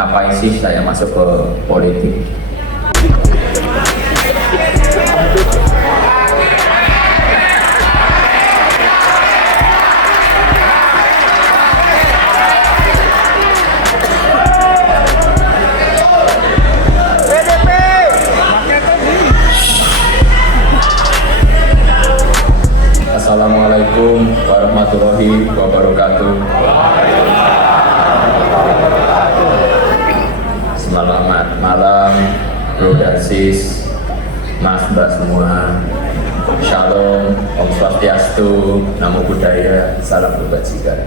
ngapain sih saya masuk ke politik. Assalamualaikum warahmatullahi wabarakatuh. Selamat malam, bro dan sis, mas mbak semua. Shalom, Om Swastiastu, Namo Buddhaya, salam kebajikan.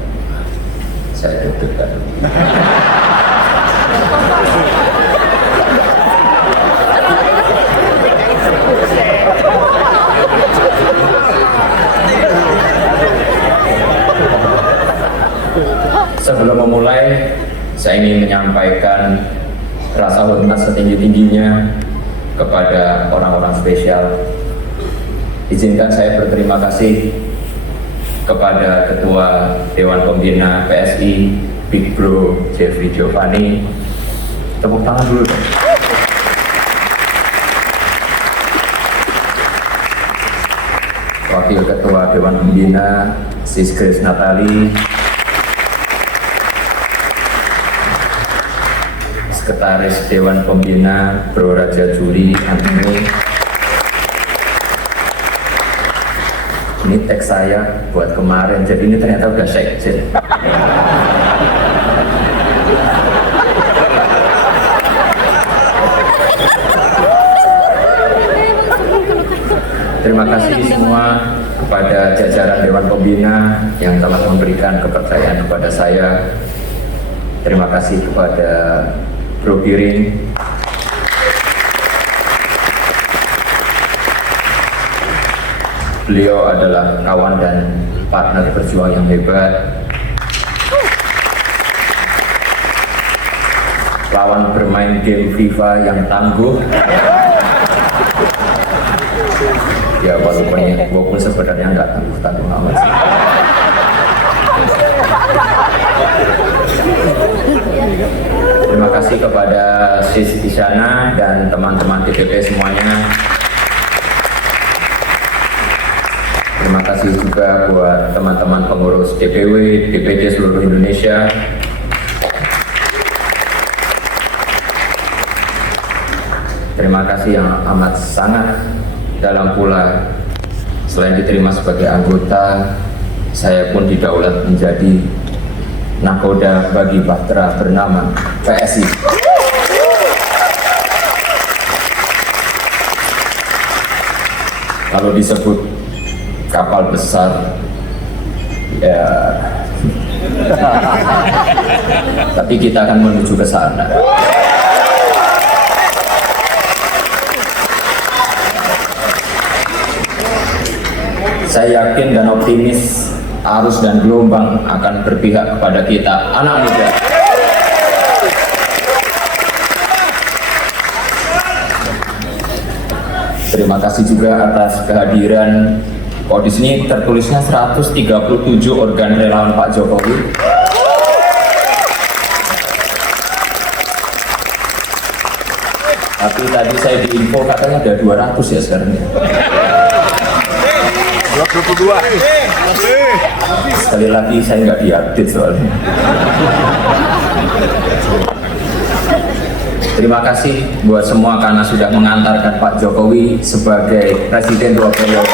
Saya dudukkan. Sebelum memulai, saya ingin menyampaikan rasa hormat setinggi-tingginya kepada orang-orang spesial. Izinkan saya berterima kasih kepada Ketua Dewan Pembina PSI, Big Bro Jeffrey Giovanni. Tepuk tangan dulu dong. Wakil Ketua Dewan Pembina, Sis Grace Natali. Sekretaris Dewan Pembina Bro Raja Juli Antoni. Ini teks saya buat kemarin, jadi ini ternyata udah sekjen. Terima kasih semua kepada jajaran Dewan Pembina yang telah memberikan kepercayaan kepada saya. Terima kasih kepada Bro Giring, beliau adalah kawan dan partner berjuang yang hebat, lawan bermain game FIFA yang tangguh. Ya walaupun sebenarnya nggak tangguh-tangguh amat sih. Terima kasih kepada Sis di sana dan teman-teman DPP semuanya. Terima kasih juga buat teman-teman pengurus DPW, DPD seluruh Indonesia. Terima kasih yang amat sangat dalam pula. Selain diterima sebagai anggota, saya pun didaulat menjadi nakoda bagi bahtera bernama PSI. Kalau disebut kapal besar, ya, tapi kita akan menuju ke sana. Saya yakin dan optimis arus dan gelombang akan berpihak kepada kita, anak muda. Terima kasih juga atas kehadiran. Oh, di sini tertulisnya 137 organ relawan Pak Jokowi. Tapi tadi saya diinfo katanya ada 200 ya sekarang ya. 22. Sekali lagi saya nggak diupdate soalnya. Terima kasih buat semua karena sudah mengantarkan Pak Jokowi sebagai Presiden 2 periode.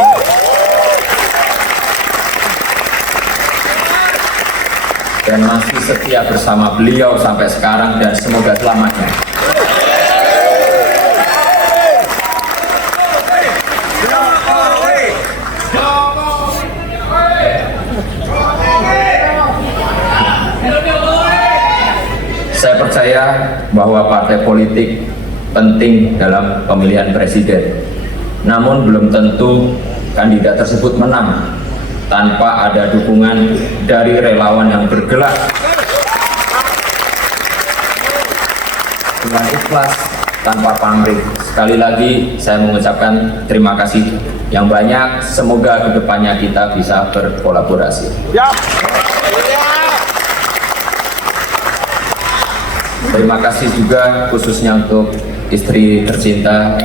Dan masih setia bersama beliau sampai sekarang dan semoga selamanya. Saya percaya bahwa partai politik penting dalam pemilihan presiden. Namun belum tentu kandidat tersebut menang tanpa ada dukungan dari relawan yang bergerak dengan ikhlas tanpa pamrih. Sekali lagi saya mengucapkan terima kasih yang banyak. Semoga kedepannya kita bisa berkolaborasi. Terima kasih juga khususnya untuk istri tercinta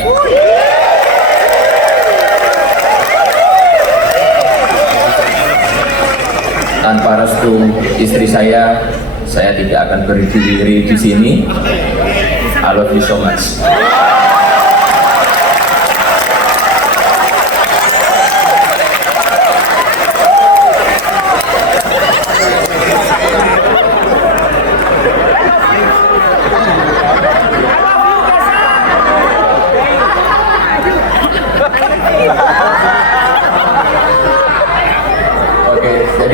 tanpa restu istri saya tidak akan berdiri di sini. I love you so much.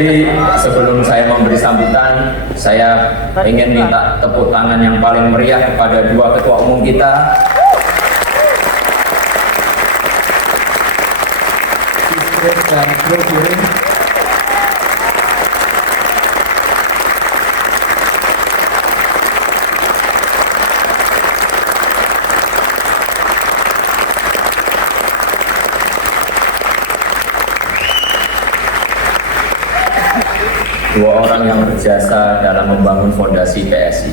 Jadi sebelum saya memberi sambutan, saya ingin minta tepuk tangan yang paling meriah kepada dua ketua umum kita. Dan Bro Giring. Dua orang yang berjasa dalam membangun fondasi PSI.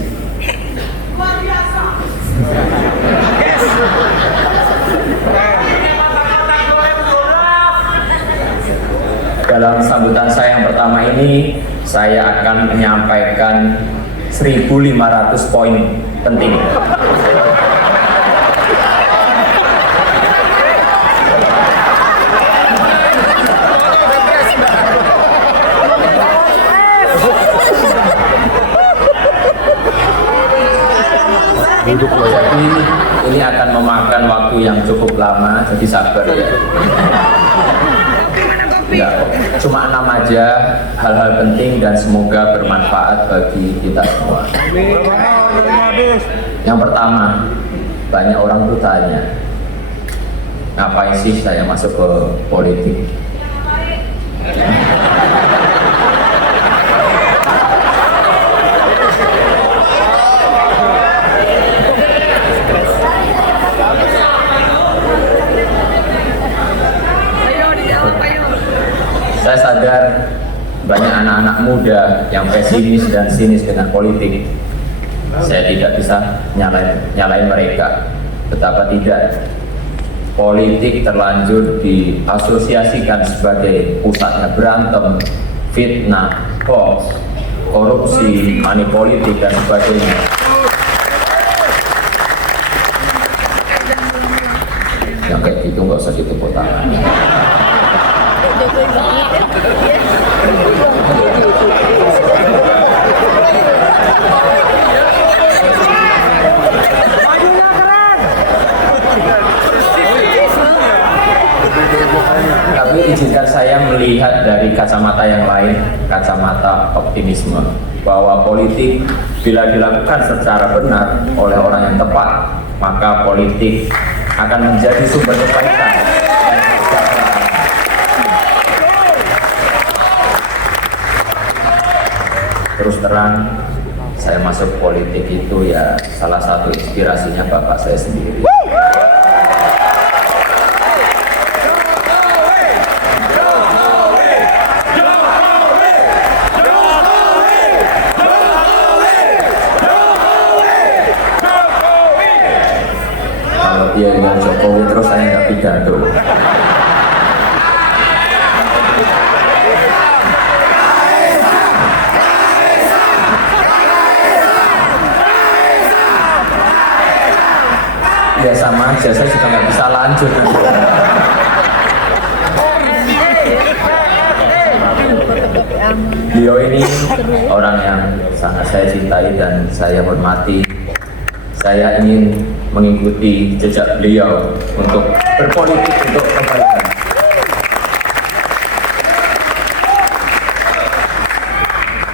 Dalam sambutan saya yang pertama ini, saya akan menyampaikan 1.500 poin penting. Jadi ini akan memakan waktu yang cukup lama, jadi sabar ya. Ya, cuma 6 aja, hal-hal penting dan semoga bermanfaat bagi kita semua. Yang pertama, banyak orang bertanya, ngapain sih saya masuk ke politik? Saya sadar banyak anak-anak muda yang pesimis dan sinis dengan politik. Saya tidak bisa nyalain mereka. Betapa tidak, politik terlanjur diasosiasikan sebagai pusatnya berantem, fitnah, hoax, korupsi, money politik dan sebagainya. Yang kayak gitu nggak usah ditepuk tangan. Tapi izinkan saya melihat dari kacamata yang lain, kacamata optimisme, bahwa politik bila dilakukan secara benar oleh orang yang tepat, maka politik akan menjadi sumber kebaikan. Terus terang, saya masuk politik itu ya salah satu inspirasinya bapak saya sendiri. Kalau dia dengan Jokowi terus saya nggak pidato. Ya sama aja, saya juga nggak bisa lanjut. Beliau ini orang yang sangat saya cintai dan saya hormati. Saya ingin mengikuti jejak beliau untuk berpolitik untuk kebaikan.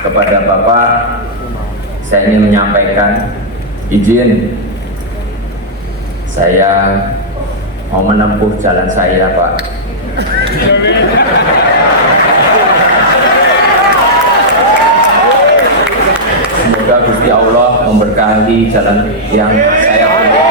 Kepada Bapak, saya ingin menyampaikan izin. Saya mau menempuh jalan saya, Pak. Semoga Gusti Allah memberkahi jalan yang saya pilih.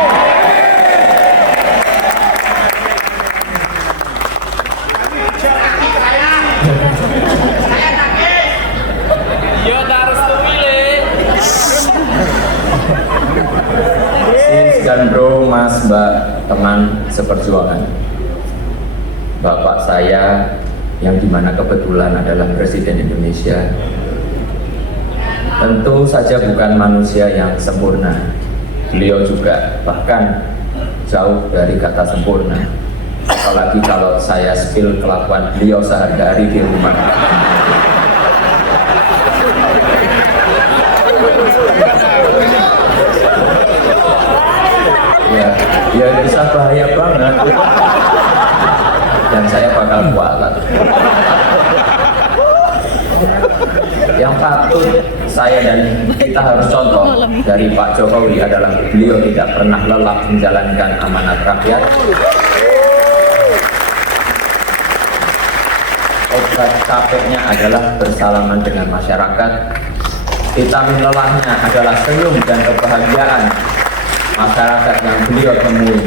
dan bro, mas, mbak, teman seperjuangan, bapak saya yang dimana kebetulan adalah Presiden Indonesia tentu saja bukan manusia yang sempurna. Beliau juga bahkan jauh dari kata sempurna, apalagi kalau saya spill kelakuan beliau sehari-hari di rumah. Ya bisa bahaya banget, dan saya bakal kualat. Yang patut saya dan kita harus contoh dari Pak Jokowi adalah beliau tidak pernah lelah menjalankan amanat rakyat. Obat capeknya adalah bersalaman dengan masyarakat. Vitamin lelahnya adalah senyum dan kebahagiaan masyarakat yang beliau temui.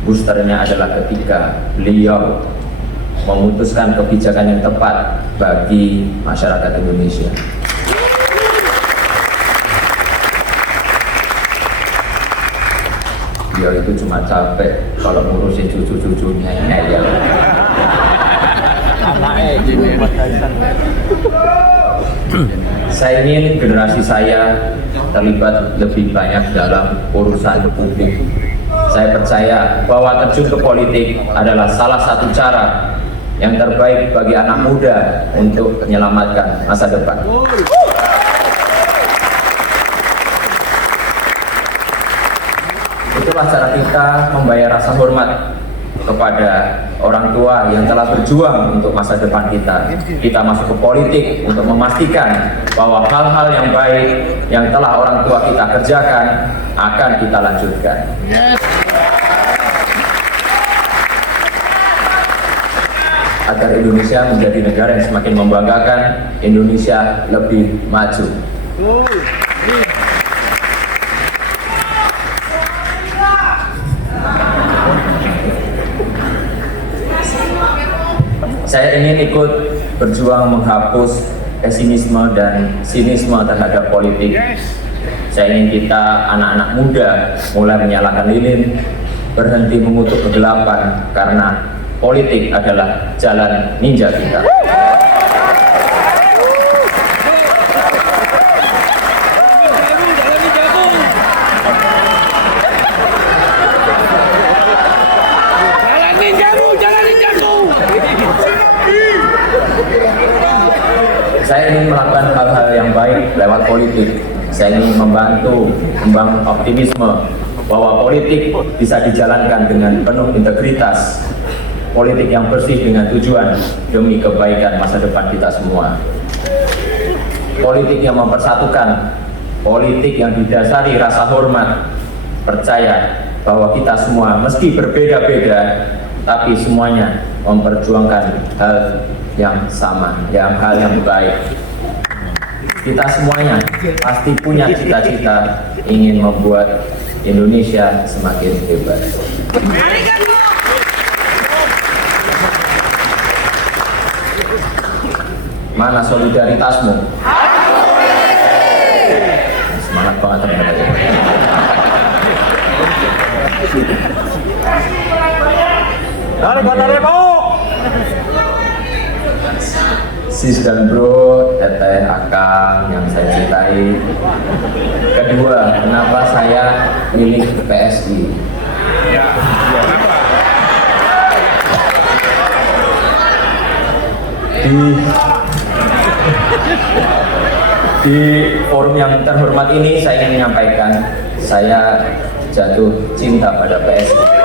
Boosternya adalah ketika beliau memutuskan kebijakan yang tepat bagi masyarakat Indonesia. Beliau itu cuma capek kalau ngurusin cucu-cucunya yang ngeyel. Saya ingin generasi saya terlibat lebih banyak dalam urusan publik. Saya percaya bahwa terjun ke politik adalah salah satu cara yang terbaik bagi anak muda untuk menyelamatkan masa depan. Itulah cara kita membayar rasa hormat kepada orang tua yang telah berjuang untuk masa depan kita. Kita masuk ke politik untuk memastikan bahwa hal-hal yang baik yang telah orang tua kita kerjakan akan kita lanjutkan. Agar Indonesia menjadi negara yang semakin membanggakan, Indonesia lebih maju. Saya ingin ikut berjuang menghapus pesimisme dan sinisme terhadap politik. Saya ingin kita anak-anak muda mulai menyalakan lilin, berhenti mengutuk kegelapan karena politik adalah jalan ninja kita. Saya ingin melakukan hal-hal yang baik lewat politik. Saya ingin membantu membangun optimisme bahwa politik bisa dijalankan dengan penuh integritas. Politik yang bersih dengan tujuan demi kebaikan masa depan kita semua. Politik yang mempersatukan, politik yang didasari rasa hormat, percaya bahwa kita semua meski berbeda-beda, tapi semuanya memperjuangkan hal yang sama, hal yang baik. Kita semuanya pasti punya cita-cita ingin membuat Indonesia semakin hebat. Mana solidaritasmu? Semangat banget teman-teman. Dari Kota Depok. Sis dan bro, teteh, akang yang saya cintai. Kedua, kenapa saya milih PSI? Di forum yang terhormat ini saya ingin menyampaikan saya jatuh cinta pada PSI.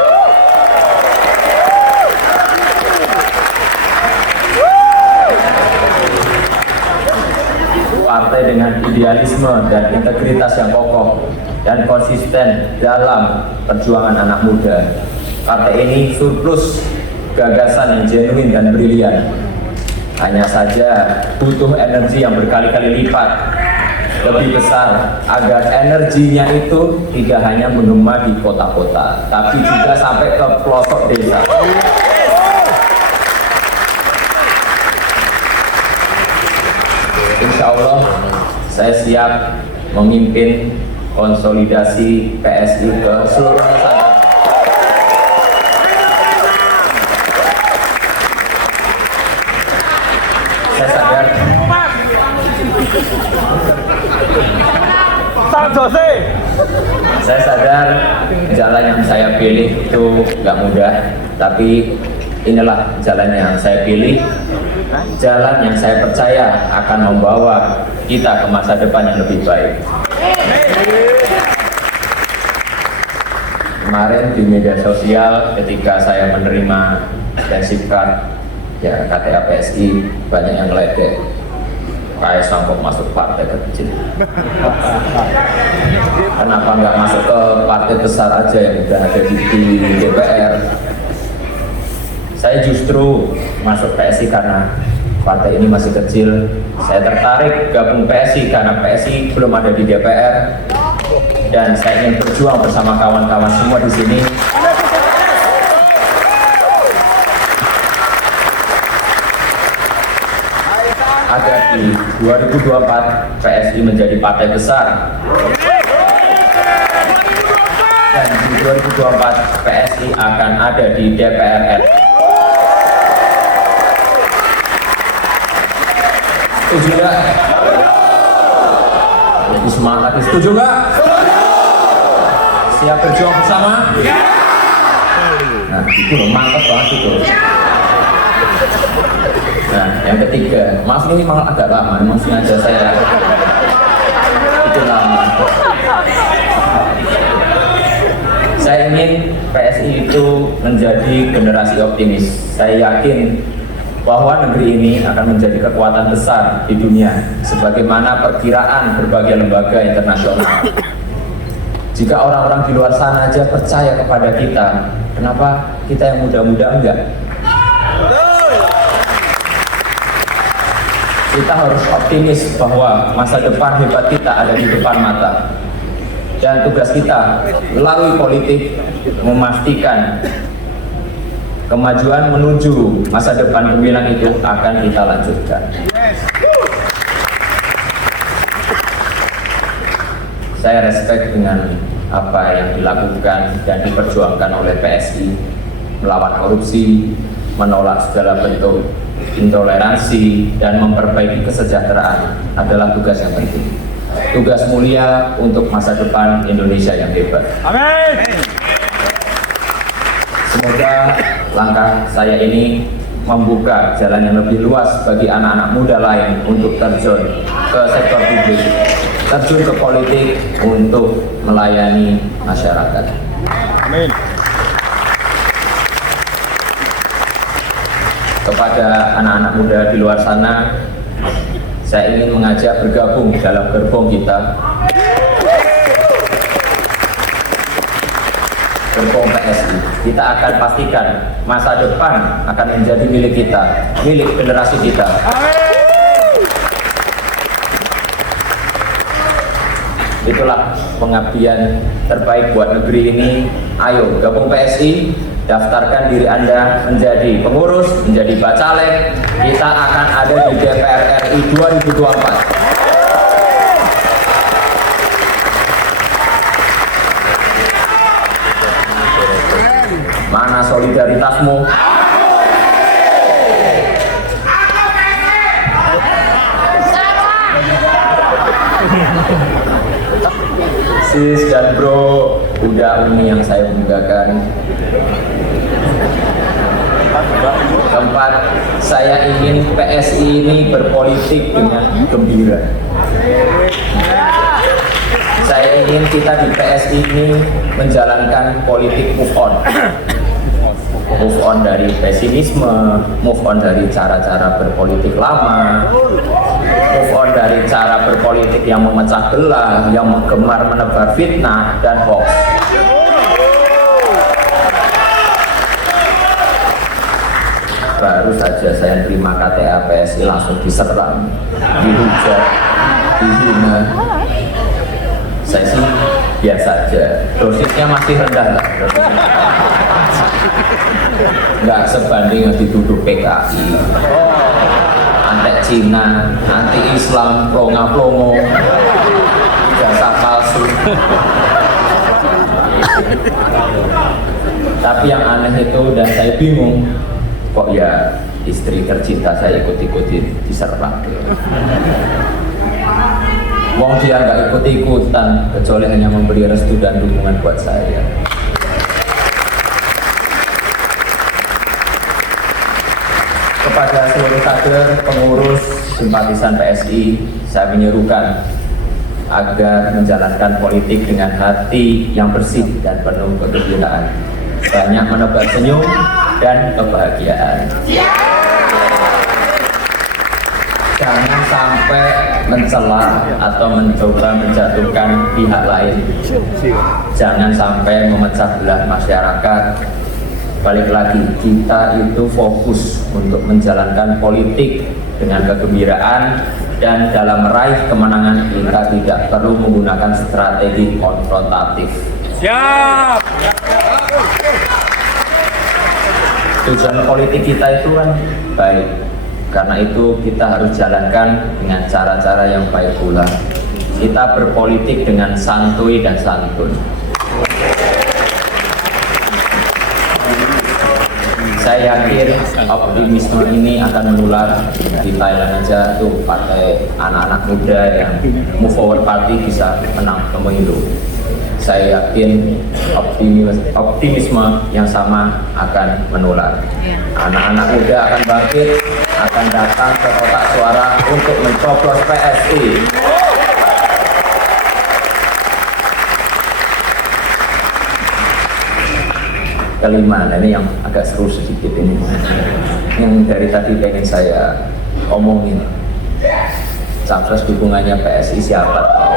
Partai dengan idealisme dan integritas yang kokoh dan konsisten dalam perjuangan anak muda. Partai ini surplus gagasan yang genuine dan brilian. Hanya saja butuh energi yang berkali-kali lipat lebih besar agar energinya itu tidak hanya menggema di kota-kota, tapi juga sampai ke pelosok desa. Insya Allah saya siap memimpin konsolidasi PSI ke seluruh Nusantara. Saya sadar Saya sadar jalan yang saya pilih itu nggak mudah, tapi inilah jalan yang saya pilih, jalan yang saya percaya akan membawa kita ke masa depan yang lebih baik. Kemarin di media sosial ketika saya menerima pensiun card ya KTA PSI, banyak yang ngeledek kayak sangkut masuk partai kecil. Kenapa nggak masuk ke partai besar aja yang udah ada di DPR? Saya justru masuk PSI karena partai ini masih kecil. Saya tertarik gabung PSI karena PSI belum ada di DPR, dan saya ingin berjuang bersama kawan-kawan semua di sini. Agar di 2024 PSI menjadi partai besar, dan di 2024 PSI akan ada di DPR RI. Setuju nggak? Lebih semangat lagi. Setuju nggak? Siap berjuang bersama? Nah, itu loh, mantap banget itu. Nah, yang ketiga, maaf ini memang agak lama, memang sengaja saya itu lama. Saya ingin PSI itu menjadi generasi optimis. Saya yakin bahwa negeri ini akan menjadi kekuatan besar di dunia, sebagaimana perkiraan berbagai lembaga internasional. Jika orang-orang di luar sana aja percaya kepada kita, kenapa kita yang muda-muda enggak? Kita harus optimis bahwa masa depan hebat kita ada di depan mata. Dan tugas kita melalui politik memastikan kemajuan menuju masa depan gemilang itu akan kita lanjutkan. Saya respect dengan apa yang dilakukan dan diperjuangkan oleh PSI, melawan korupsi, menolak segala bentuk intoleransi, dan memperbaiki kesejahteraan adalah tugas yang penting. Tugas mulia untuk masa depan Indonesia yang hebat. Amin. Semoga langkah saya ini membuka jalan yang lebih luas bagi anak-anak muda lain untuk terjun ke sektor publik, terjun ke politik untuk melayani masyarakat. Amin. Kepada anak-anak muda di luar sana, saya ingin mengajak bergabung dalam gerbong kita, gerbong PSI. Kita akan pastikan masa depan akan menjadi milik kita, milik generasi kita. Itulah pengabdian terbaik buat negeri ini. Ayo gabung PSI, daftarkan diri Anda menjadi pengurus, menjadi bacalek. Kita akan ada di DPR RI 2024. Mana solidaritasmu? Sis dan bro, udah ini yang saya banggakan. Keempat, saya ingin PSI ini berpolitik dengan gembira. Saya ingin kita di PSI ini menjalankan politik move on. Move on dari pesimisme, move on dari cara-cara berpolitik lama, move on dari cara berpolitik yang memecah belah, yang gemar menebar fitnah dan hoax. Baru saja saya terima KTA PSI langsung diserang, dihujat, dihina. Saya sih biasa aja, dosisnya masih rendah lah. Nggak sebanding yang dituduh PKI, anti Cina, anti Islam, plonga-plongo, jasa palsu. palsu. Tapi yang aneh itu dan saya bingung, kok ya istri tercinta saya ikut-ikutin diserang. Wong dia nggak ikut-ikutan, kecuali hanya memberi restu dan dukungan buat saya. Kepada seluruh kader, pengurus, simpatisan PSI, saya menyerukan agar menjalankan politik dengan hati yang bersih dan penuh kegembiraan, banyak menebar senyum dan kebahagiaan. Jangan sampai mencela atau mencoba menjatuhkan pihak lain. Jangan sampai memecah belah masyarakat. Balik lagi, kita itu fokus untuk menjalankan politik dengan kegembiraan, dan dalam meraih kemenangan kita tidak perlu menggunakan strategi konfrontatif. Siap. Tujuan politik kita itu kan baik, karena itu kita harus jalankan dengan cara-cara yang baik pula. Kita berpolitik dengan santuy dan santun. Saya yakin optimisme ini akan menular. Di Thailand aja tuh partai anak-anak muda yang Move Forward Party bisa menang pemilu. Saya yakin optimisme yang sama akan menular. Anak-anak muda akan bangkit, akan datang ke kotak suara untuk mencoblos PSI. Kelima, nah ini yang agak seru sedikit ini, yang dari tadi pengen saya omongin. Capres dukungannya PSI siapa tahu.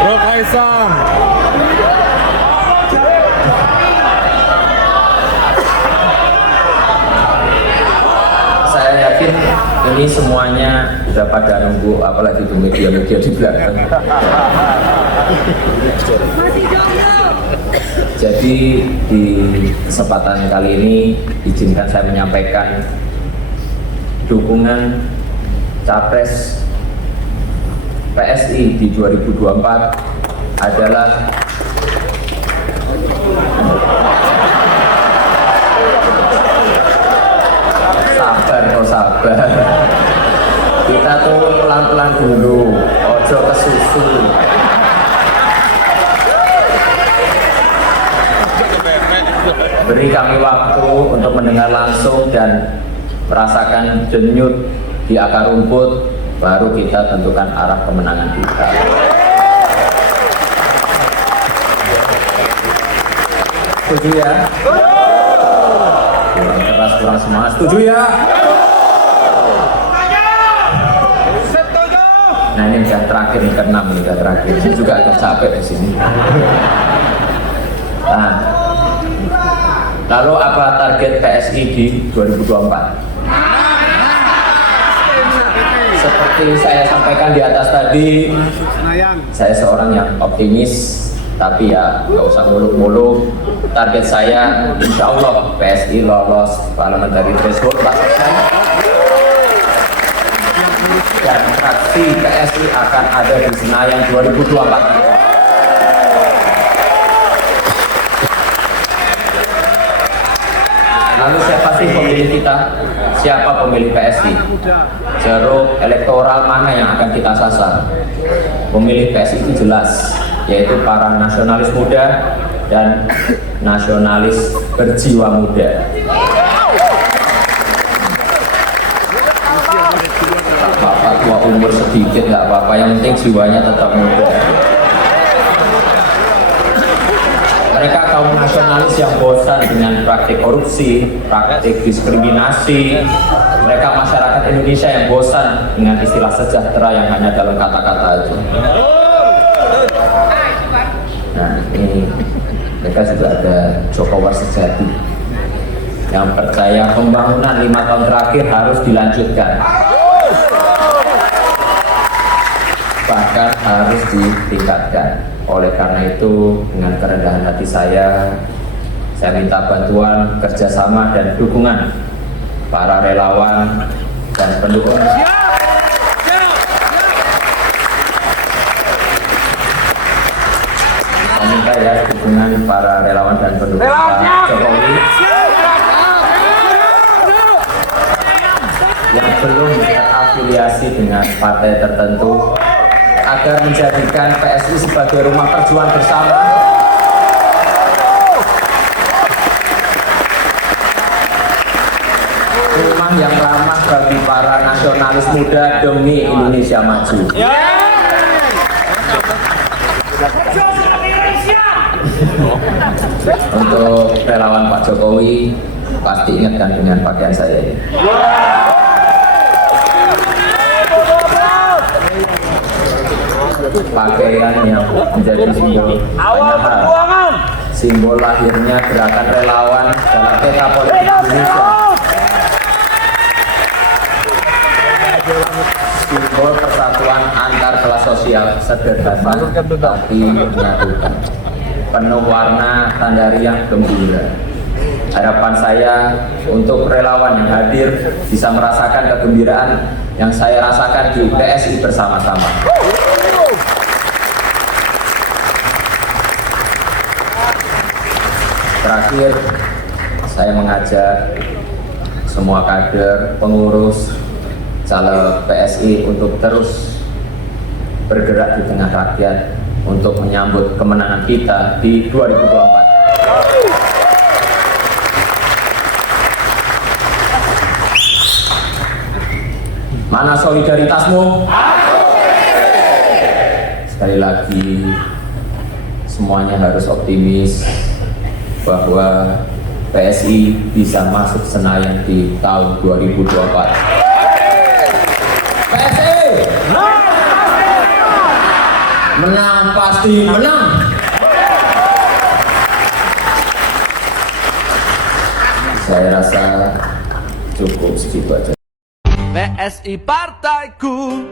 Bro Kaisang. Saya yakin ini semuanya sudah pada nunggu, apalagi di media-media di belakang. Jadi di kesempatan kali ini izinkan saya menyampaikan dukungan Capres PSI di 2024 adalah sabar. Kita tuh pelan-pelan dulu, ojo kesusu. Beri kami waktu untuk mendengar langsung dan merasakan denyut di akar rumput, baru kita tentukan arah kemenangan kita. Setuju ya? Kurang keras, kurang semangat. Setuju ya? Nah ini udah terakhir, nih ke-6 nih, udah terakhir. Saya juga agak capek di sini. Nah, lalu apa target PSI di 2024? Seperti saya sampaikan di atas tadi, saya seorang yang optimis, tapi ya nggak usah muluk-muluk. Target saya, insya Allah PSI lolos parliamentary threshold 4%. Dan fraksi PSI akan ada di Senayan 2024. Lalu siapa sih pemilih kita? Siapa pemilih PSI? Ceruk elektoral mana yang akan kita sasar? Pemilih PSI itu jelas, yaitu para nasionalis muda dan nasionalis berjiwa muda. Bapak tua umur sedikit nggak apa-apa, yang penting jiwanya tetap muda. Mereka kaum nasionalis yang bosan dengan praktik korupsi, praktik diskriminasi. Mereka masyarakat Indonesia yang bosan dengan istilah sejahtera yang hanya dalam kata-kata aja. Nah ini mereka juga ada Jokowi sejati yang percaya pembangunan 5 tahun terakhir harus dilanjutkan, bahkan harus ditingkatkan. Oleh karena itu, dengan kerendahan hati saya minta bantuan, kerjasama dan dukungan para relawan, dan pendukung. Meminta ya dukungan para relawan dan pendukung Pak Jokowi yang belum terafiliasi dengan partai tertentu agar menjadikan PSI sebagai rumah perjuangan bersama. Rumah yang ramah bagi para nasionalis muda demi Indonesia maju. Untuk relawan Pak Jokowi, pasti ingatkan dengan pakaian saya ini. Pakaian yang menjadi simbol banyak hal. Simbol lahirnya gerakan relawan dalam peta politik Indonesia. Simbol persatuan antar kelas sosial, sederhana tapi menyatukan. Penuh warna tanda riang gembira. Harapan saya untuk relawan yang hadir bisa merasakan kegembiraan yang saya rasakan di PSI bersama-sama. Terakhir, saya mengajak semua kader, pengurus, caleg PSI untuk terus bergerak di tengah rakyat untuk menyambut kemenangan kita di 2024. Mana solidaritasmu? Sekali lagi, semuanya harus optimis bahwa PSI bisa masuk Senayan di tahun 2024. PSI menang, pasti menang. Saya rasa cukup segitu aja. PSI partaiku.